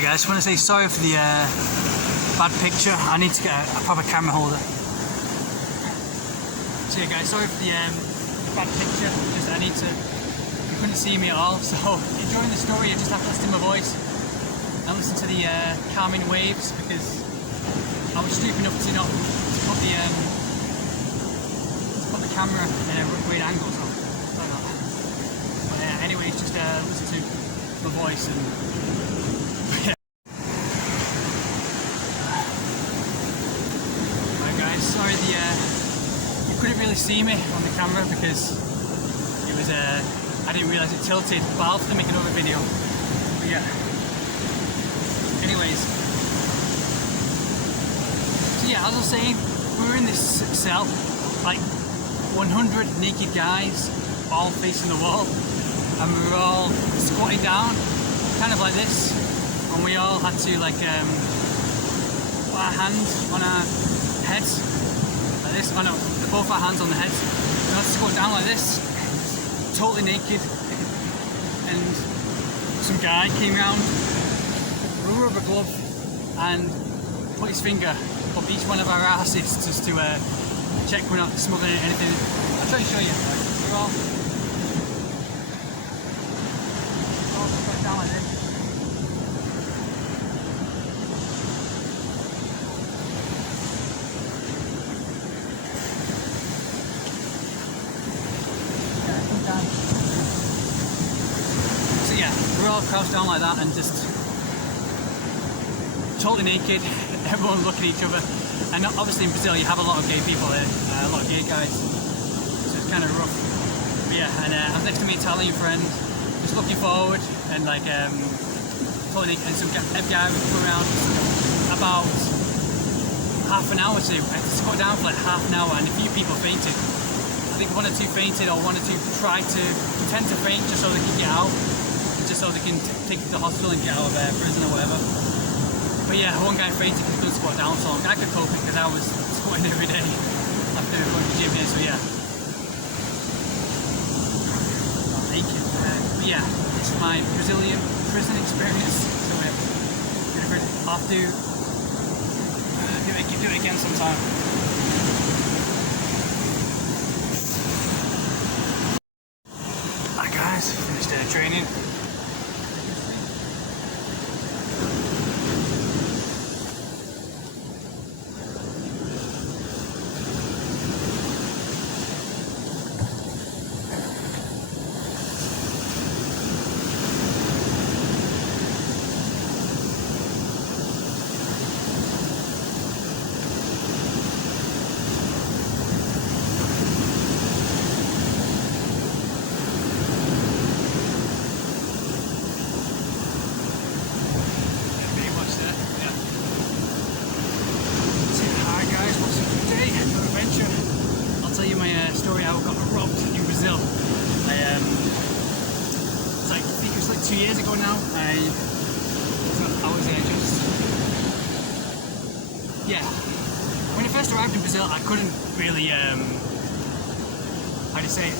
Hey guys, I just want to say sorry for the bad picture. I need to get a proper camera holder. So yeah guys, sorry for the bad picture. Just I need to. You couldn't see me at all. So enjoying the story, you just have to listen to my voice and listen to the calming waves, because I was stupid enough to not put the camera in a weird angle. So sorry about that. But anyways, just listen to my voice and. Sorry, you couldn't really see me on the camera because it was I didn't realise it tilted, but I'll have to make another video. But yeah. Anyways, so yeah, as I was saying, we were in this cell, like 100 naked guys, all facing the wall, and we were all squatting down, kind of like this, and we all had to like put our hands on our heads. This, oh no, both our hands on the heads. We had to squat down like this, totally naked, and some guy came round with a rubber glove and put his finger up each one of our asses just to check we're not smuggling anything. I'll try and show you. We're all squat down like this. So yeah, we're all crouched down like that and just totally naked, everyone looking at each other. And obviously in Brazil you have a lot of gay people there, a lot of gay guys, so it's kind of rough. But yeah, and I'm next to my Italian friend, just looking forward and like totally naked, and some guy was around about half an hour. So I had to squat down for like half an hour and a few people fainted. I think one or two fainted, or one or two tried to pretend to faint just so they can get out, just so they can take to the hospital and get out of prison or whatever. But yeah, one guy fainted because he couldn't squat down, so I could cope because I was squatting every day after going to the gym here. So yeah, not naked. But yeah, this is my Brazilian prison experience. So I'll have to do it again sometime. Finished training. Story how I got robbed in Brazil. It's like, I think it was like 2 years ago now. I was just, yeah. When I first arrived in Brazil, I couldn't really, how do you say it,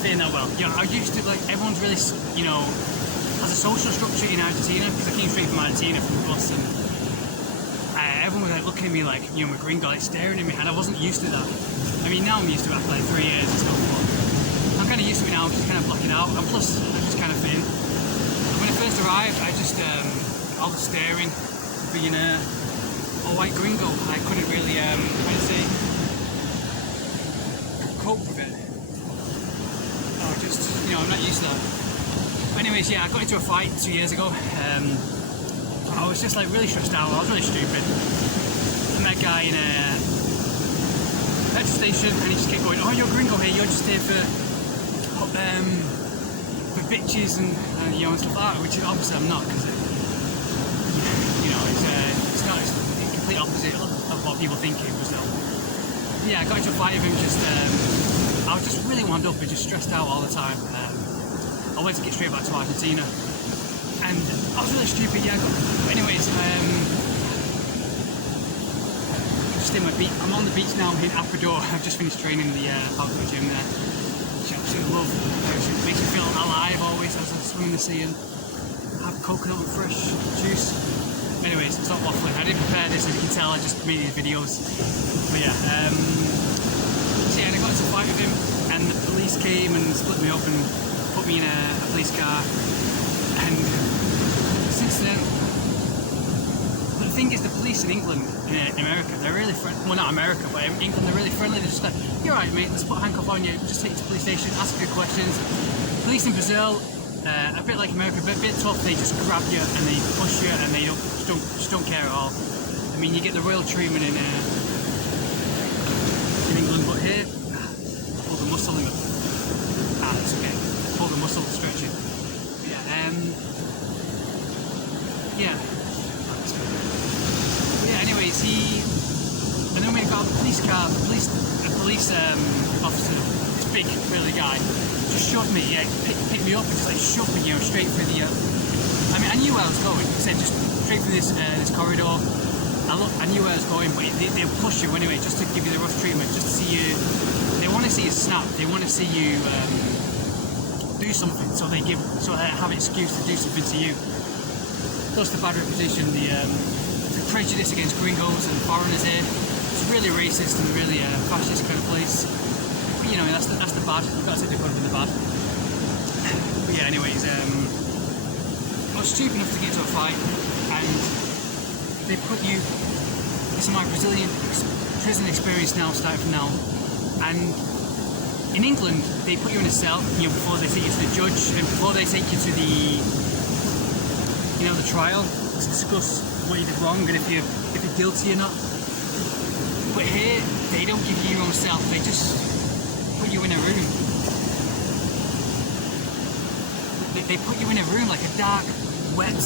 fit in that well. You know, I used to, like, everyone's really, you know, has a social structure in Argentina, because I came straight from Argentina from the bus, and everyone was like looking at me like, you know, I'm a gringo, like staring at me, and I wasn't used to that. I mean, now I'm used to it after like 3 years and stuff, but I'm kind of used to it now. I'm just kind of blocking out, and plus I just kind of fit in. And when I first arrived, I just I was staring, being a white gringo. I couldn't really, how do you say, cope with it. I just, you know, I'm not used to that. But anyways, yeah, I got into a fight 2 years ago. I was just like really stressed out. I was really stupid. I met a guy in a petrol station, and he just kept going, "Oh, you're a gringo here. You're just here for bitches and you know, and stuff like that." Which obviously I'm not, because you know, it's not, it's the complete opposite of what people think it was. Though. Yeah, I got into a fight with him. Just I was just really wound up and just stressed out all the time. I went to get straight back to Argentina, and I was really stupid. Yeah, but anyways, I'm on the beach now in Ecuador. I've just finished training the outdoor gym there, which I absolutely love. It makes me feel alive always as I swim in the sea and have coconut and fresh juice. Anyways, stop waffling. I didn't prepare this, as you can tell. I just made these videos. But yeah, so yeah, and I got into a fight with him, and the police came and split me up and put me in a police car. And since then, the thing is, the police in England, in America, they're really friendly. Well, not America, but in England, they're really friendly. They're just like, "You're right, mate. Let's put a handcuff on you. Just take you to the police station, ask you questions." Police in Brazil, a bit like America, but a bit tough. They just grab you and they push you, and they just don't care at all. I mean, you get the royal treatment in England, but here, pull the muscle in the. That's okay. Pull the muscle, stretch it. Yeah. Anyways, and then when we got out of the police car, the police officer, this big burly guy, just shoved me, picked me up and just like shoved me, straight through the. I mean, I knew where I was going. He said just straight through this corridor. I knew where I was going, but they'll push you anyway, just to give you the rough treatment, just to see you. They want to see you snap. They want to see you do something, so they have an excuse to do something to you. Plus the bad reputation, the prejudice against gringos and foreigners here. It's really racist and really fascist kind of place. But that's the bad. You've got to take the good with the bad. But yeah, anyways, I was stupid enough to get into a fight, and they put you. This is my Brazilian prison experience now, starting from now. And in England, they put you in a cell, before they take you to the judge, and before they take you to the, the trial, to discuss what you did wrong and if you're guilty or not. But here, they don't give you your own cell. They just put you in a room. They put you in a room, like a dark, wet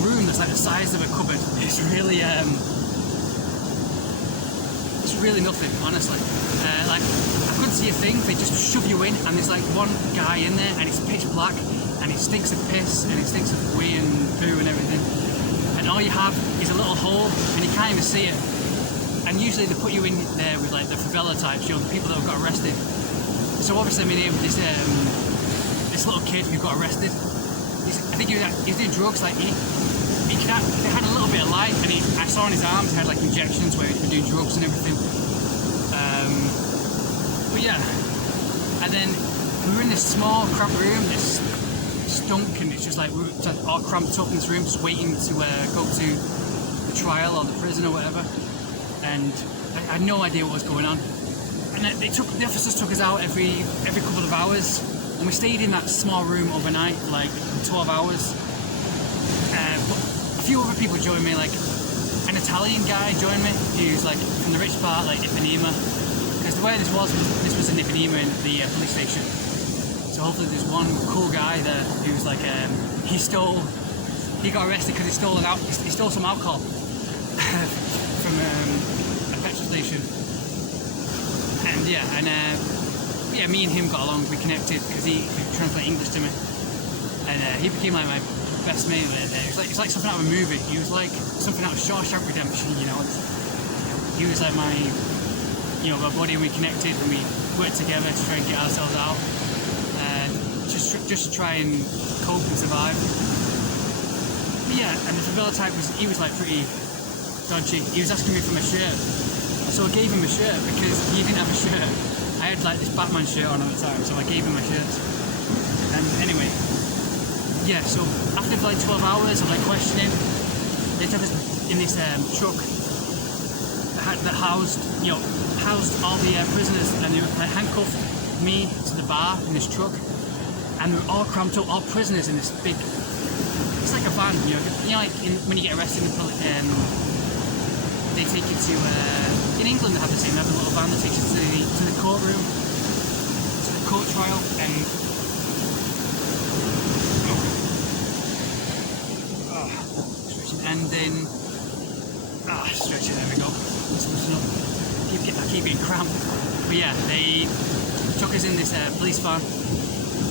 room that's like the size of a cupboard. It's really nothing, honestly. Like, I couldn't see a thing. They just shove you in, and there's like one guy in there, and it's pitch black, and it stinks of piss, and it stinks of wee and poo and everything. And all you have is a little hole, and you can't even see it. And usually they put you in there with like the favela types, the people that have got arrested. So obviously I'm in here with this little kid who got arrested. I think he was doing drugs. Like they had a little bit of light, and I saw on his arms he had like injections where he'd been doing drugs and everything. But yeah, and then we were in this small cramped room. This stunk, and it's just like we were all cramped up in this room, just waiting to go to the trial or the prison or whatever. And I had no idea what was going on. And the officers took us out every couple of hours, and we stayed in that small room overnight, like 12 hours. But a few other people joined me, like an Italian guy joined me, who's like from the rich part, like Ipanema. Because the way this was in Ipanema in the police station. So hopefully there's one cool guy there who's like, he got arrested because he stole some alcohol from a petrol station. And me and him got along, we connected because he could translate English to me. And he became like my best mate there. It's like something out of a movie. He was like something out of Shawshank Redemption, He was like my buddy, and we connected and we worked together to try and get ourselves out. Just to try and cope and survive. But yeah, and the favela type he was like pretty dodgy. He was asking me for my shirt. So I gave him a shirt because he didn't have a shirt. I had like this Batman shirt on at the time, so I gave him my shirt. And anyway, yeah, so after like 12 hours of like questioning, they took us in this truck that housed all the prisoners, and they handcuffed me to the bar in this truck, and we were all cramped up, all prisoners in this big, it's like a van, like when you get arrested they take you to, in England they have the same, they have a little van that takes you to the courtroom, to the court trial, and then, stretching, there we go, I keep getting cramped, but yeah, they took us in this police van,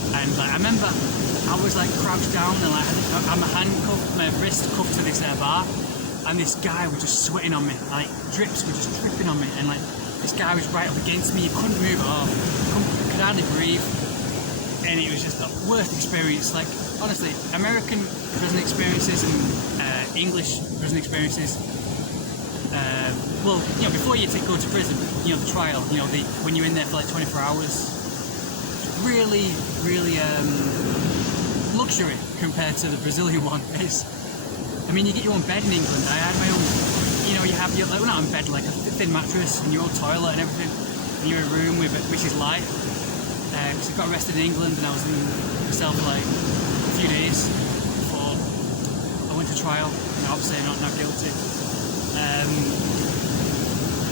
and like, I remember I was like crouched down and like I had my wrist cuffed to this bar, and this guy was just sweating on me, like drips were just dripping on me, and like this guy was right up against me, he couldn't move at all, could hardly breathe. and it was just the worst experience. Like, honestly, American prison experiences and English prison experiences. Well, you know, before you go to prison, you know, the trial, you know, when you're in there for like 24 hours, really, really luxury compared to the Brazilian one. I mean, you get your own bed in England. I had my own, you know, you have your, like, well, not in bed, like a thin mattress and your own toilet and everything. And you're in a room with it, which is light. Because I got arrested in England and I was in the cell for like a few days before I went to trial. And obviously I'm not guilty.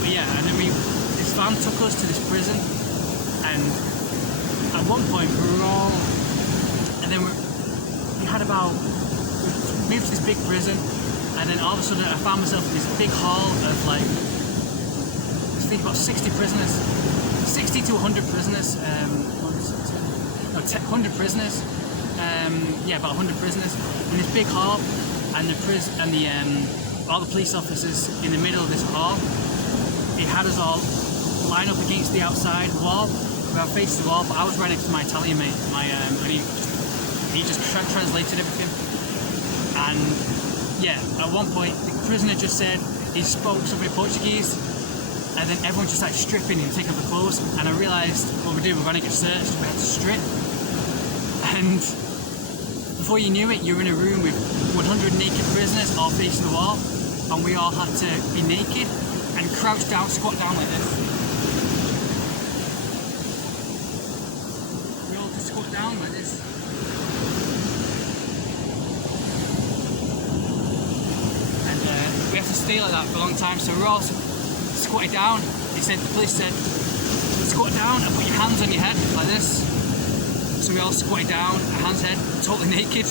But yeah, and then this van took us to this prison, and at one point we were all, and then we had about, we moved to this big prison, and then all of a sudden I found myself in this big hall of like, I think about 60 prisoners, 60 to 100 prisoners, 100 prisoners, yeah, about 100 prisoners in this big hall, and all the police officers in the middle of this hall. He had us all line up against the outside wall. We were facing the wall, but I was right next to my Italian mate. And he just translated everything. And yeah, at one point the prisoner just said he spoke something in Portuguese, and then everyone just started stripping and taking off their clothes. And I realised what we do. We're going to get searched. We had to strip. And before you knew it, you were in a room with 100 naked prisoners all facing the wall, and we all had to be naked and crouch down, squat down like this. We all just squat down like this. And we have to stay like that for a long time, so we're all squatted down. The police said, squat down and put your hands on your head like this. So we all squatted down, our hands head, totally naked.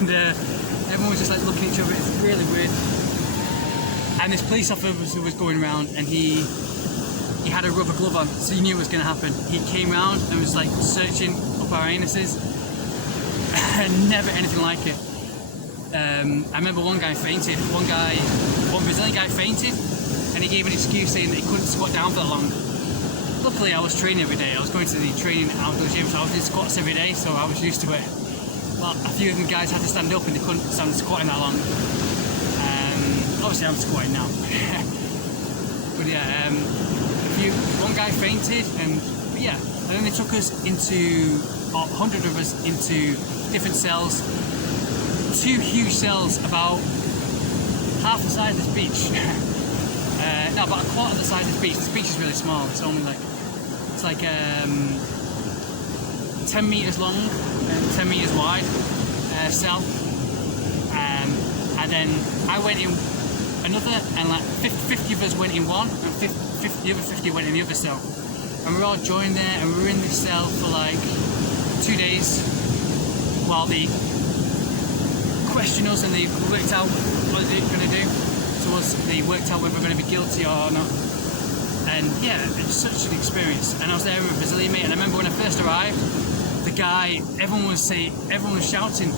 And everyone was just like looking at each other. It's really weird. And this police officer was going around, and he had a rubber glove on, so he knew what was going to happen. He came around and was like searching up our anuses, and never anything like it. I remember one guy fainted. One Brazilian guy fainted, and he gave an excuse saying that he couldn't squat down for that long. Luckily, I was training every day. I was going to the training outdoor gym, so I was in squats every day, so I was used to it. But a few of the guys had to stand up, and they couldn't stand squatting that long. Obviously I'm squatting now. But yeah, one guy fainted, and then they took us into, 100 of us into different cells, 2 huge cells about half the size of this beach. No, about a quarter of the size of this beach. This beach is really small. It's only like, it's like 10 meters long and 10 meters wide cell. And then I went in another, and like 50 of us went in one, and the other 50 went in the other cell. And we were all joined there, and we were in this cell for like 2 days while they questioned us, and they worked out what they were going to do to us. They worked out whether we were going to be guilty or not. And yeah, it was such an experience. And I was there with a Brazilian mate, and I remember when I first arrived, the guy, everyone was shouting,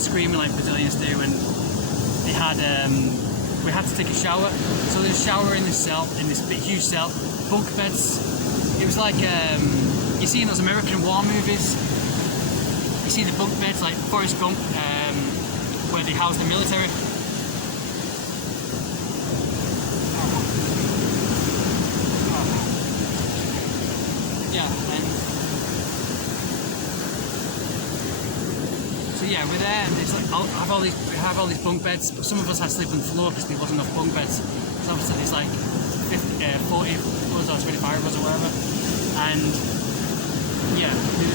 screaming like Brazilians do, and they had, we had to take a shower. So there's a shower in this cell, in this big huge cell, bunk beds. It was like, you see in those American war movies, you see the bunk beds like Forrest Gump, where they house the military. Yeah, and so yeah, we're there, and it's like we have all these bunk beds, but some of us had to sleep on the floor because there wasn't enough bunk beds. So obviously there's like 40 of us or 25 of us or whatever, and yeah, there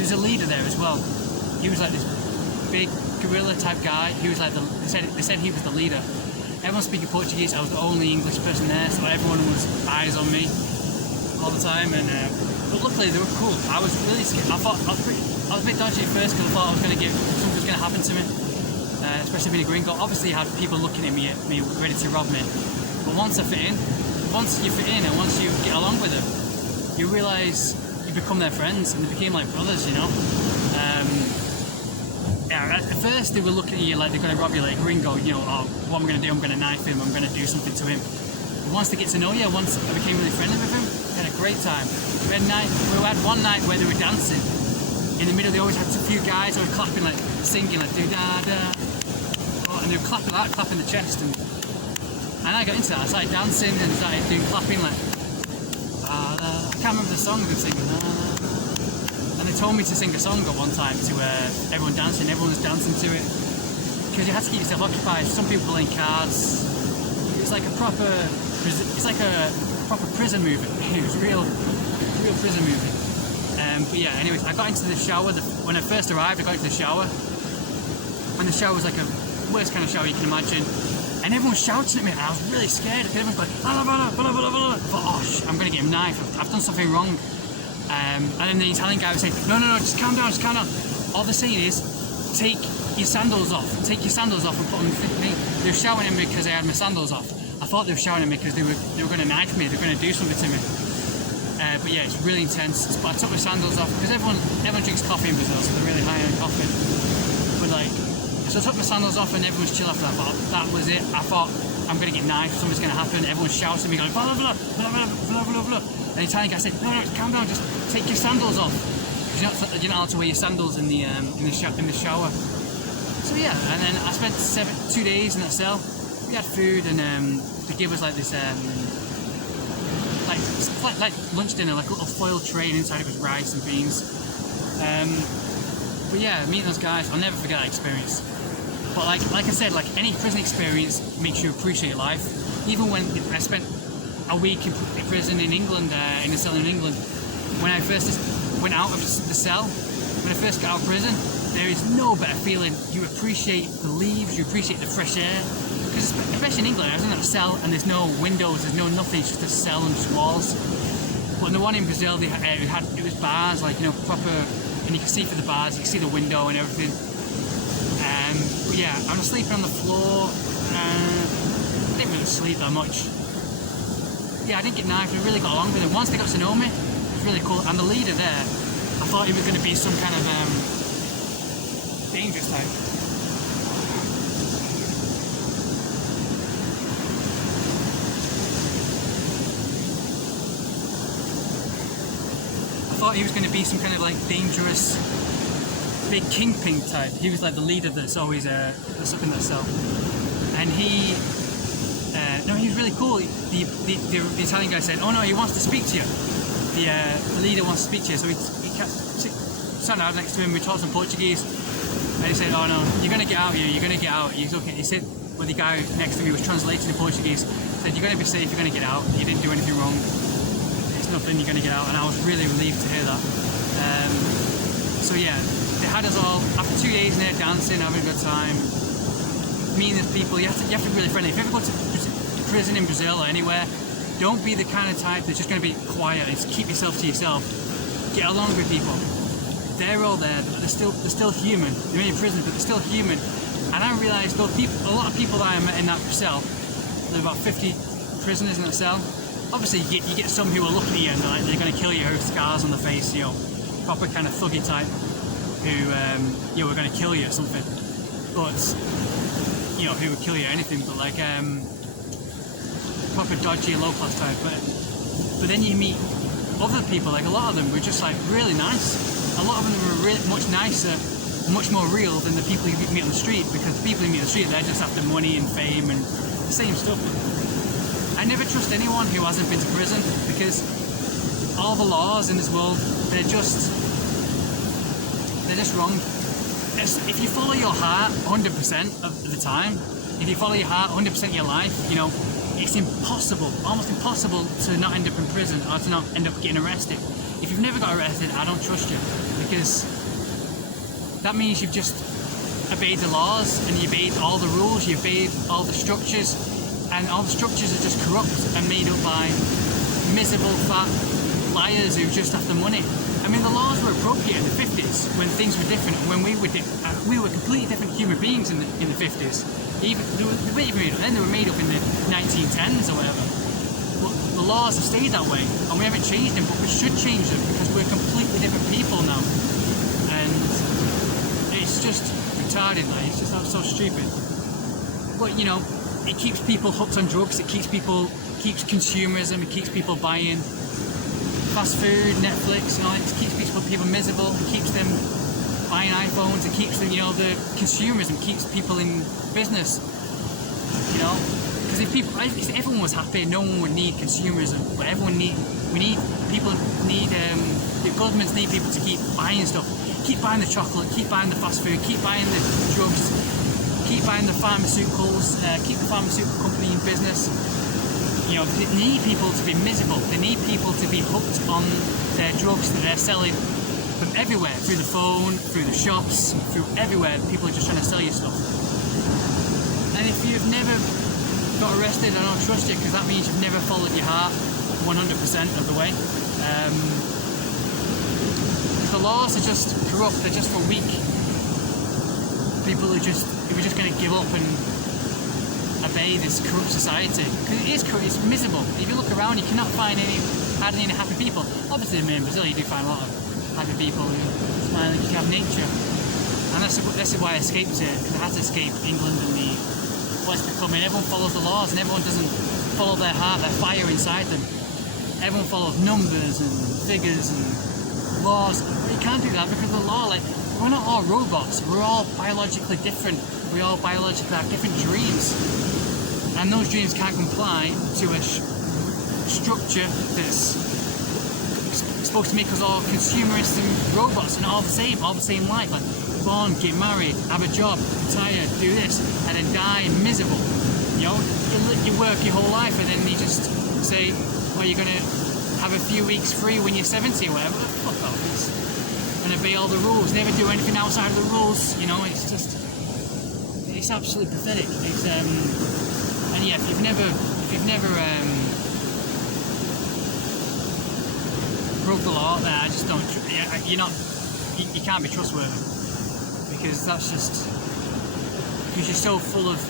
was a leader there as well. He was like this big gorilla type guy. He was like they said he was the leader. Everyone speaking Portuguese. I was the only English person there, so everyone was eyes on me all the time. And but luckily they were cool. I was really scared. I was a bit dodgy at first because I thought something was going to happen to me, especially being a gringo. Obviously, you had people looking at me ready to rob me. But once you fit in, and once you get along with them, you realise you become their friends, and they became like brothers, you know. Yeah, at first they were looking at you like they're going to rob you, like gringo, you know, oh, what I'm going to do, I'm going to knife him, I'm going to do something to him. But once they get to know you, once I became really friendly with him, We had a great time. We had one night where they were dancing. In the middle, they always had a few guys who were clapping, like singing, like do da da. Oh, and they were clapping the chest. And I got into that. I started dancing and started doing clapping, like I can't remember the song they were singing. And they told me to sing a song at one time to everyone dancing. Everyone was dancing to it because you had to keep yourself occupied. Some people playing cards. It's like a proper prison movie. It was real prison movie. But yeah, anyways, I got into the shower. When I first arrived, I got into the shower. And the shower was like a worst kind of shower you can imagine. And everyone was shouting at me, and I was really scared. Everyone's like, blah, blah, blah, blah, blah, blah. I thought, oh, I'm going to get a knife. I've done something wrong. And then the Italian guy was saying, no, just calm down, All they're saying is, take your sandals off. Take your sandals off and put them in me. They were shouting at me because I had my sandals off. I thought they were shouting at me because they were going to knife me. They were going to do something to me. But yeah, it's really intense. But I took my sandals off because everyone drinks coffee in Brazil, so they're really high on coffee. But like, so I took my sandals off and everyone's chill after that. But that was it. I thought I'm going to get knifed. Something's going to happen. Everyone's shouting at me, going blah blah blah blah blah blah blah blah. And the Italian guy said, no, calm down. Just take your sandals off. You're not allowed to wear your sandals in the shower. So yeah, and then I spent 2 days in that cell. We had food and they gave us like this like lunch dinner, like a little foil tray, and inside it was rice and beans. But yeah, meeting those guys, I'll never forget that experience. But like I said, like any prison experience makes you appreciate life. Even when I spent a week in prison in England, in a cell in England, when I first went out of the cell, when I first got out of prison, there is no better feeling. You appreciate the leaves, you appreciate the fresh air. Because especially in England, I was in a cell and there's no windows, there's no nothing, it's just a cell and just walls. But in the one in Brazil, it was bars, like, you know, proper, and you can see through the bars, you can see the window and everything. But yeah, I was sleeping on the floor. I didn't really sleep that much. Yeah, I didn't get knifed. We really got along with him. Once they got to know me, it was really cool. And the leader there, I thought he was going to be some kind of dangerous type. I thought he was going to be some kind of like dangerous, big kingpin type. He was like the leader that's always that's up in that cell, and he was really cool. The Italian guy said, "Oh no, he wants to speak to you. The leader wants to speak to you." So he sat down next to him. We talked some Portuguese, and he said, "Oh no, you're going to get out here. You're going to get out." He's okay. He said, well, the guy next to me was translating in Portuguese. Said, "You're going to be safe. You're going to get out. You didn't do anything wrong. Nothing, you're going to get out." And I was really relieved to hear that. So yeah, they had us all after 2 days in there dancing, having a good time, meeting the people. You have to be really friendly. If you ever go to prison in Brazil or anywhere, don't be the kind of type that's just going to be quiet and keep yourself to yourself. Get along with people. They're all there, but they're still human. They're in prison, but they're still human. And I realised a lot of people that I met in that cell, there were about 50 prisoners in that cell. Obviously, you get some who are looking at you and they're going to kill you, with scars on the face, you know, proper kind of thuggy type, who are going to kill you or something. But you know, who would kill you or anything, but like proper dodgy, low class type. But then you meet other people, like a lot of them were just like really nice. A lot of them were really much nicer, much more real than the people you meet on the street, because the people you meet on the street, they're just after money and fame and the same stuff. I never trust anyone who hasn't been to prison, because all the laws in this world, they're just wrong. If you follow your heart 100% of the time, if you follow your heart 100% of your life, you know, it's impossible, almost impossible to not end up in prison or to not end up getting arrested. If you've never got arrested, I don't trust you, because that means you've just obeyed the laws and you obeyed all the rules, you obeyed all the structures. And all the structures are just corrupt and made up by miserable, fat liars who just have the money. I mean, the laws were appropriate in the 50s when things were different. When we were completely different human beings in the 50s. Even they were made up then. They were made up in the 1910s or whatever. But the laws have stayed that way, and we haven't changed them. But we should change them, because we're completely different people now. And it's just retarded. Like, it's just so stupid. But you know, it keeps people hooked on drugs, it keeps consumerism, it keeps people buying fast food, Netflix, it keeps people miserable, it keeps them buying iPhones, it keeps them, the consumerism keeps people in business, because if everyone was happy, no one would need consumerism, but the governments need people to keep buying stuff, keep buying the chocolate, keep buying the fast food, keep buying the drugs, keep buying the pharmaceuticals, keep the pharmaceutical company in business. They need people to be miserable. They need people to be hooked on their drugs that they're selling from everywhere, through the phone, through the shops, through everywhere. People are just trying to sell you stuff. And if you've never got arrested, I don't trust you, because that means you've never followed your heart 100% of the way. The laws are just corrupt. They're just for weak people who are just going to give up and obey this corrupt society, because it is corrupt. It's miserable. If you look around, you cannot find hardly any happy people. Obviously in Brazil you do find a lot of happy people who are smiling, because you have nature, and this is why I escaped it, because I had to escape England and what it's becoming. Everyone follows the laws and everyone doesn't follow their heart, their fire inside them. Everyone follows numbers and figures and laws, but you can't do that, because the law, we're not all robots, we're all biologically different, we all biologically have different dreams, and those dreams can't comply to a structure that's supposed to make us all consumerists and robots, and all the same life, born, get married, have a job, retire, do this, and then die miserable. You work your whole life, and then you just say, well, you're gonna have a few weeks free when you're 70 or whatever. Fuck off. And obey all the rules, never do anything outside of the rules, it's absolutely pathetic. It's and yeah, if you've never broke the law, then I just don't, you can't be trustworthy, because that's just, because you're so full of,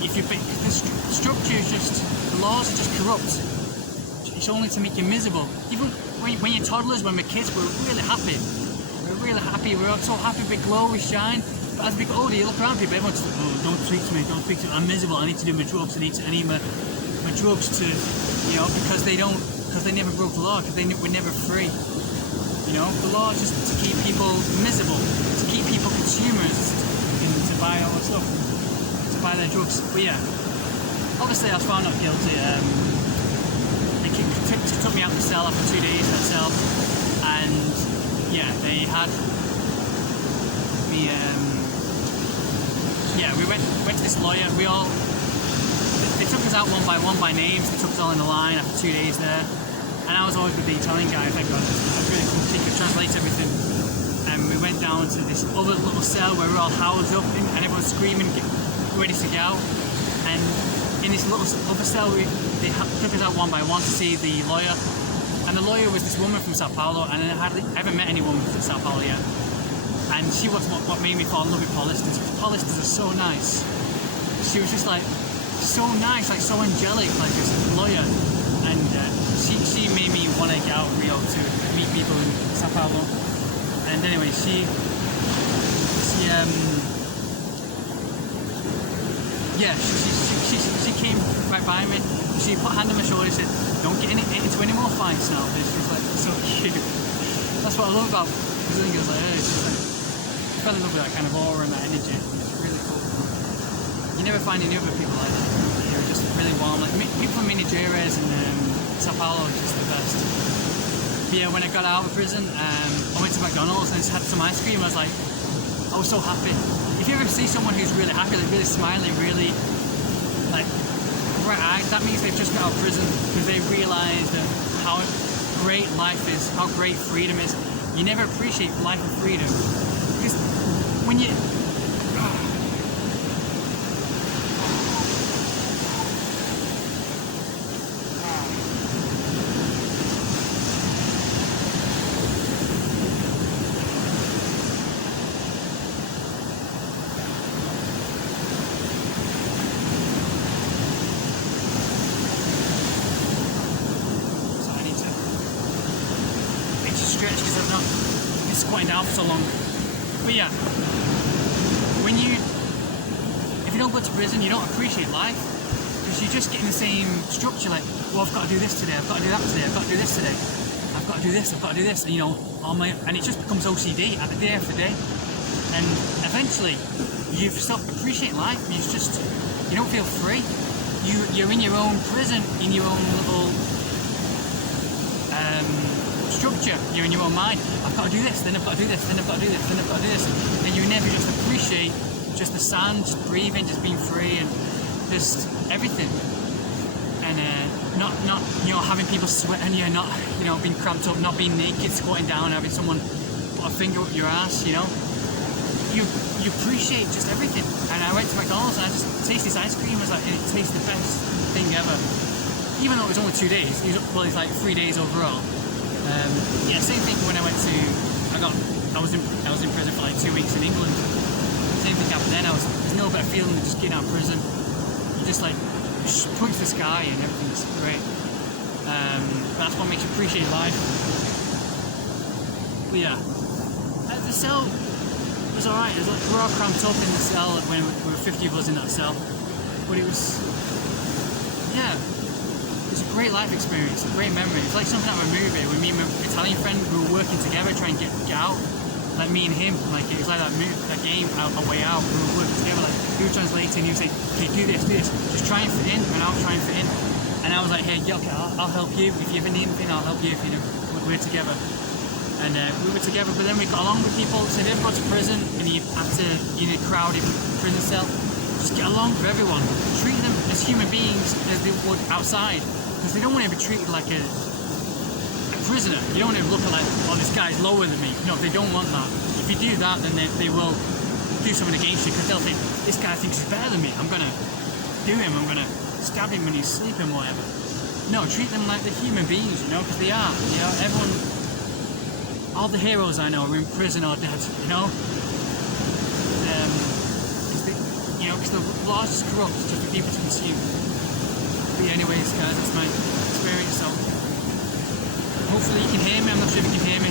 the structure is just, the laws are just corrupt. It's only to make you miserable. Even when you're toddlers, when we're kids, we're really happy. We're so happy, we glow, we shine. But as we get older, you look around people, everyone's like, oh, don't speak to me, I'm miserable, I need to do my drugs, I need my drugs to, because they never broke the law, because they were never free. The law is just to keep people miserable, to keep people consumers, to buy all the stuff, to buy their drugs. But yeah, obviously I was found not guilty. They took me out of the cell after 2 days in that cell, and yeah, they had me, we went to this lawyer. They took us out one by names. They took us all in the line after 2 days there, and I was always with the Italian guy. Thank God, I was really cool. He could translate everything. And we went down to this other little cell where we were all housed up, and everyone's screaming, ready to get out. And in this little other cell, they took us out one by one to see the lawyer. And the lawyer was this woman from Sao Paulo, and I haven't met anyone from Sao Paulo yet. And she was what made me fall in love with Paulistas. Paulistas are so nice. She was just so nice, so angelic, this lawyer. And she made me want to get out in Rio to meet people in Sao Paulo. And anyway, she came right by me. She put a hand on my shoulder and said, don't get into any more fights now. She was so cute. That's what I love about Brazilian girls like her. She's I fell in love with that kind of aura and that energy. It's really cool. You never find any other people like that. They're just really warm. People from Minas Gerais and Sao Paulo are just the best. But yeah, when I got out of prison, I went to McDonald's and just had some ice cream. I was so happy. If you ever see someone who's really happy, really smiling, really bright eyes, that means they've just got out of prison, because they realise that how great life is, how great freedom is. You never appreciate life and freedom, because when you because I've not been squatting down for so long. But yeah, if you don't go to prison, you don't appreciate life, because you just get in the same structure, well, I've got to do this today, I've got to do that today, I've got to do this today, I've I've got to do this, I've got to do this, and, you know, and it just becomes OCD day after day, and eventually you stop appreciating life. You don't feel free. You're in your own prison, in your own little structure. You're in your own mind. I've got to do this, then I've got to do this, then I've got to do this, then I've got to do this, and you never just appreciate just the sand, just breathing, just being free, and just everything. And not having people sweat on you, not being cramped up, not being naked, squatting down, having someone put a finger up your ass. You appreciate just everything. And I went to McDonald's and I just tasted this ice cream. It was like, it tastes the best thing ever. Even though it was only 2 days, it's like 3 days overall. Same thing when I went to, I was in prison for like 2 weeks in England. Same thing happened then. There's no better feeling than just getting out of prison. You just like point to the sky and everything's great. That's what makes you appreciate life. But yeah, the cell was alright. We're all cramped up in the cell when we were 50 of us in that cell. But it was a great life experience, a great memory. It's like something out of a movie. With me and my Italian friend, we were working together trying to get out. Like me and him, like it was like that game, A Way Out. We were working together, like he was translating. He was like, "Okay, do this, just try and fit in," and I'll try and fit in. And I was like, "Hey, yeah, okay, I'll help you. If you ever need anything, I'll help you. If we're together." And we were together, but then we got along with people. So they'd go to prison, and you have to, in a crowded prison cell, just get along with everyone. Treat them as human beings as they would outside, because they don't want to be treated like a prisoner. You don't want to look at like, oh, this guy's lower than me. No, they don't want that. If you do that, then they will do something against you, because they'll think, this guy thinks he's better than me. I'm gonna do him. I'm gonna stab him when he's sleeping, whatever. No, treat them like they're human beings, because they are. Everyone, all the heroes I know are in prison or dead. Because the law is corrupt just for people to consume. But anyways, guys, that's my experience. So hopefully you can hear me. I'm not sure if you can hear me.